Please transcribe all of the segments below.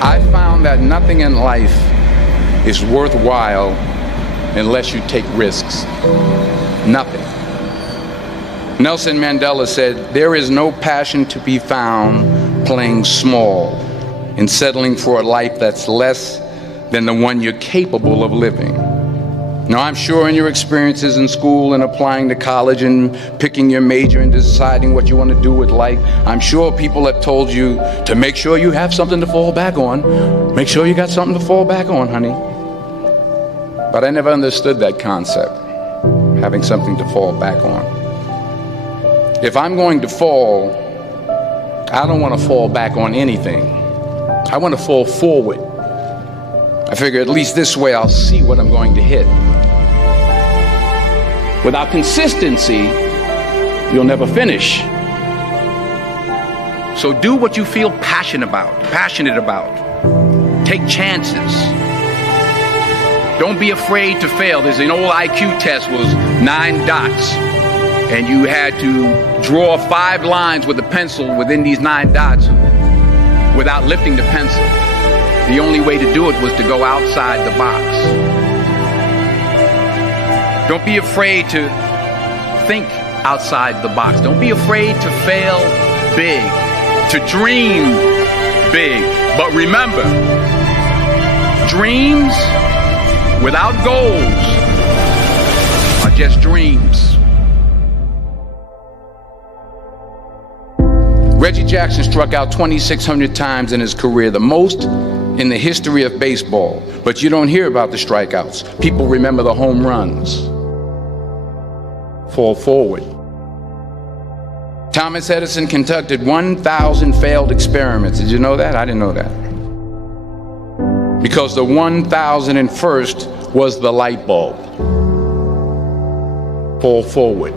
I found that nothing in life is worthwhile unless you take risks. Nothing. Nelson Mandela said, "There is no passion to be found playing small and settling for a life that's less than the one you're capable of living." Now, I'm sure in your experiences in school and applying to college and picking your major and deciding what you want to do with life, I'm sure people have told you to make sure you have something to fall back on. Make sure you got something to fall back on, honey. But I never understood that concept, having something to fall back on. If I'm going to fall, I don't want to fall back on anything. I want to fall forward. I figure at least this way I'll see what I'm going to hit. Without consistency, you'll never finish. So do what you feel passionate about. Take chances. Don't be afraid to fail. There's an old IQ test, was 9 dots. And you had to draw 5 lines with a pencil within these 9 dots without lifting the pencil. The only way to do it was to go outside the box. Don't be afraid to think outside the box. Don't be afraid to fail big, to dream big. But remember, dreams without goals are just dreams. Reggie Jackson struck out 2,600 times in his career, the most in the history of baseball. But you don't hear about the strikeouts. People remember the home runs. Fall forward. Thomas Edison conducted 1,000 failed experiments. Did you know that? I didn't know that. Because the 1,001st was the light bulb. Fall forward.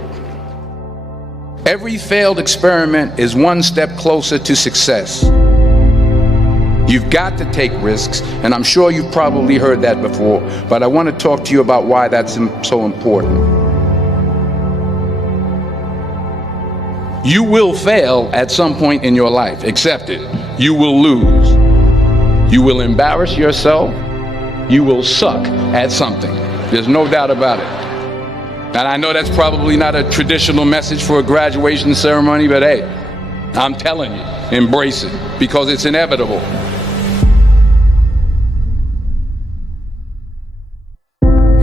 Every failed experiment is one step closer to success. You've got to take risks, and I'm sure you've probably heard that before, but I want to talk to you about why that's so important. You will fail at some point in your life. Accept it. You will lose. You will embarrass yourself. You will suck at something. There's no doubt about it. And I know that's probably not a traditional message for a graduation ceremony, but hey, I'm telling you, embrace it, because it's inevitable.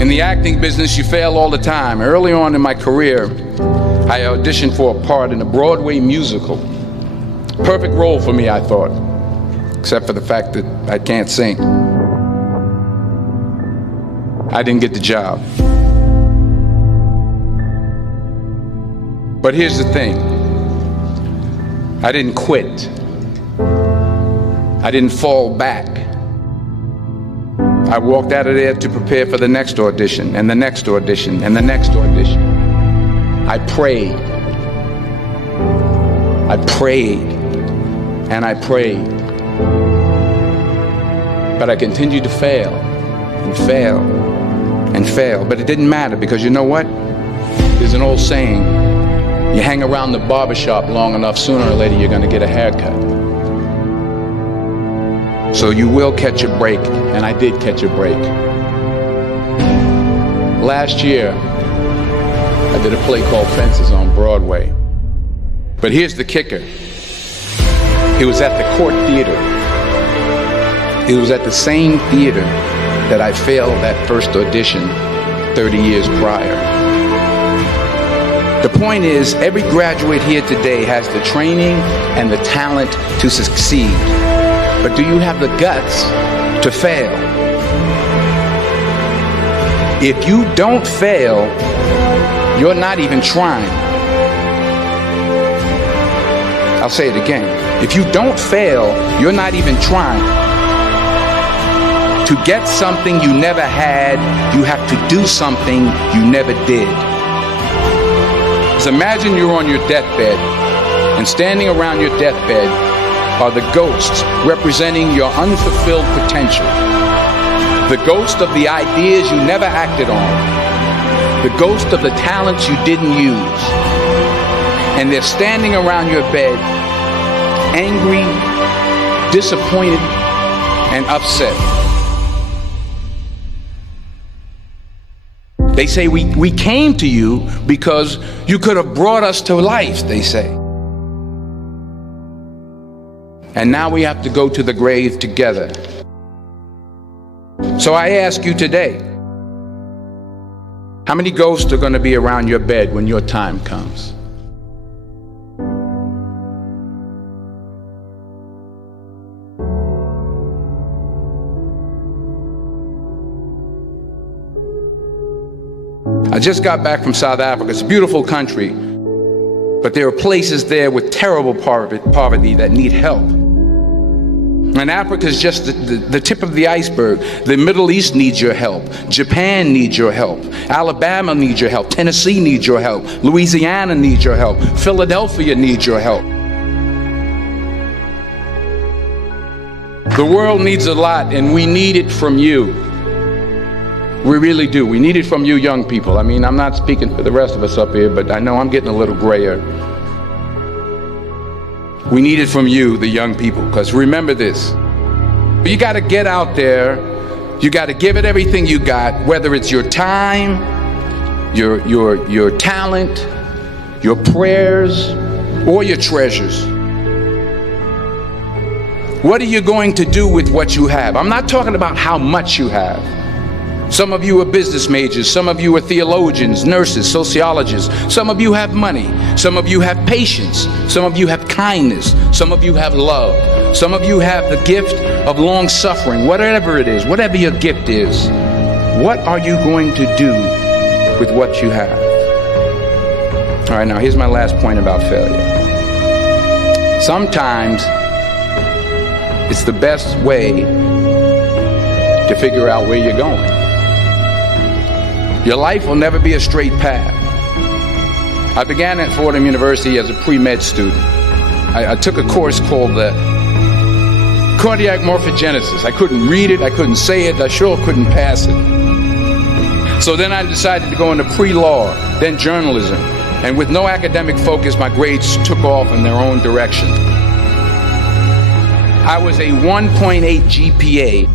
In the acting business, you fail all the time. Early on in my career, I auditioned for a part in a Broadway musical. Perfect role for me, I thought, except for the fact that I can't sing. I didn't get the job. But here's the thing. I didn't quit. I didn't fall back. I walked out of there to prepare for the next audition, and the next audition, and the next audition. I prayed. I prayed. And I prayed. But I continued to fail, and fail, and fail. But it didn't matter, because you know what? There's an old saying, you hang around the barbershop long enough, sooner or later you're going to get a haircut. So you will catch a break, and I did catch a break. Last year, I did a play called Fences on Broadway. But here's the kicker. It was at the Court Theater. It was at the same theater that I failed that first audition 30 years prior. The point is, every graduate here today has the training and the talent to succeed. But do you have the guts to fail? If you don't fail, you're not even trying. I'll say it again. If you don't fail, you're not even trying. To get something you never had, you have to do something you never did. So imagine you're on your deathbed, and standing around your deathbed are the ghosts representing your unfulfilled potential. The ghost of the ideas you never acted on. The ghost of the talents you didn't use. And they're standing around your bed, angry, disappointed, and upset. They say we came to you because you could have brought us to life, they say. And now we have to go to the grave together. So I ask you today, how many ghosts are going to be around your bed when your time comes? I just got back from South Africa. It's a beautiful country, but there are places there with terrible poverty that need help. And Africa is just the tip of the iceberg. The Middle East needs your help. Japan needs your help. Alabama needs your help. Tennessee needs your help. Louisiana needs your help. Philadelphia needs your help. The world needs a lot, and we need it from you. We really do. We need it from you young people. I mean, I'm not speaking for the rest of us up here, but I know I'm getting a little grayer. We need it from you, the young people, because remember this. You got to get out there. You got to give it everything you got, whether it's your time, your talent, your prayers, or your treasures. What are you going to do with what you have? I'm not talking about how much you have. Some of you are business majors, some of you are theologians, nurses, sociologists, some of you have money, some of you have patience, some of you have kindness, some of you have love, some of you have the gift of long suffering. Whatever it is, whatever your gift is, what are you going to do with what you have? All right, now here's my last point about failure. Sometimes it's the best way to figure out where you're going. Your life will never be a straight path. I began at Fordham University as a pre-med student. I took a course called cardiac morphogenesis. I couldn't read it, I couldn't say it, I sure couldn't pass it. So then I decided to go into pre-law, then journalism. And with no academic focus, my grades took off in their own direction. I was a 1.8 GPA.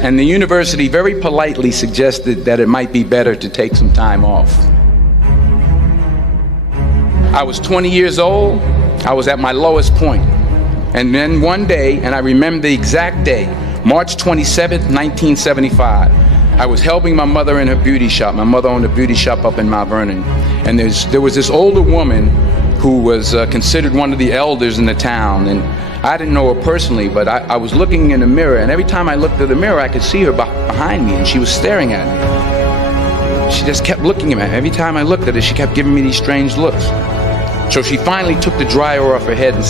And the university very politely suggested that it might be better to take some time off. I was 20 years old. I was at my lowest point. And then one day, and I remember the exact day, March 27th, 1975, I was helping my mother in her beauty shop. My mother owned a beauty shop up in Mount Vernon. And there was this older woman who was considered one of the elders in the town. And I didn't know her personally, but I was looking in the mirror, and every time I looked at the mirror, I could see her behind me, and she was staring at me. She just kept looking at me. Every time I looked at her, she kept giving me these strange looks. So she finally took the dryer off her head and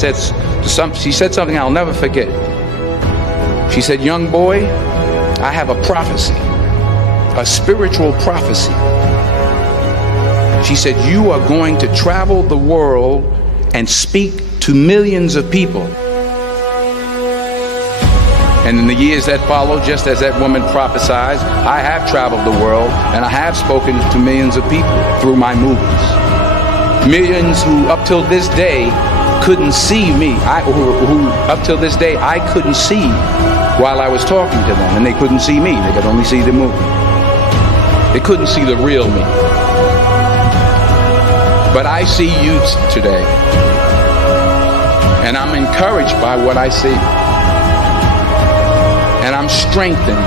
she said something I'll never forget. She said, "Young boy, I have a prophecy, a spiritual prophecy." She said, "You are going to travel the world and speak to millions of people." And in the years that followed, just as that woman prophesied, I have traveled the world and I have spoken to millions of people through my movies. Millions who up till this day couldn't see me, who up till this day I couldn't see while I was talking to them, and they couldn't see me, they could only see the movie. They couldn't see the real me. But I see you today, and I'm encouraged by what I see. And I'm strengthened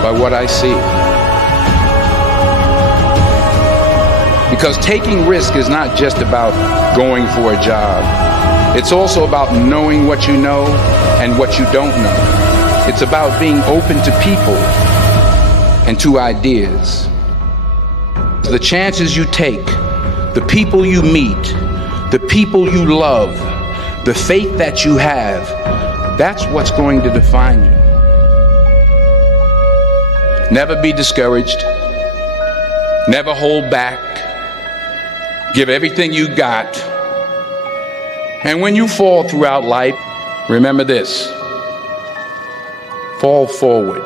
by what I see. Because taking risk is not just about going for a job. It's also about knowing what you know and what you don't know. It's about being open to people and to ideas. The chances you take, the people you meet, the people you love, the faith that you have, that's what's going to define you. Never be discouraged. Never hold back. Give everything you got. And when you fall throughout life, remember this: fall forward.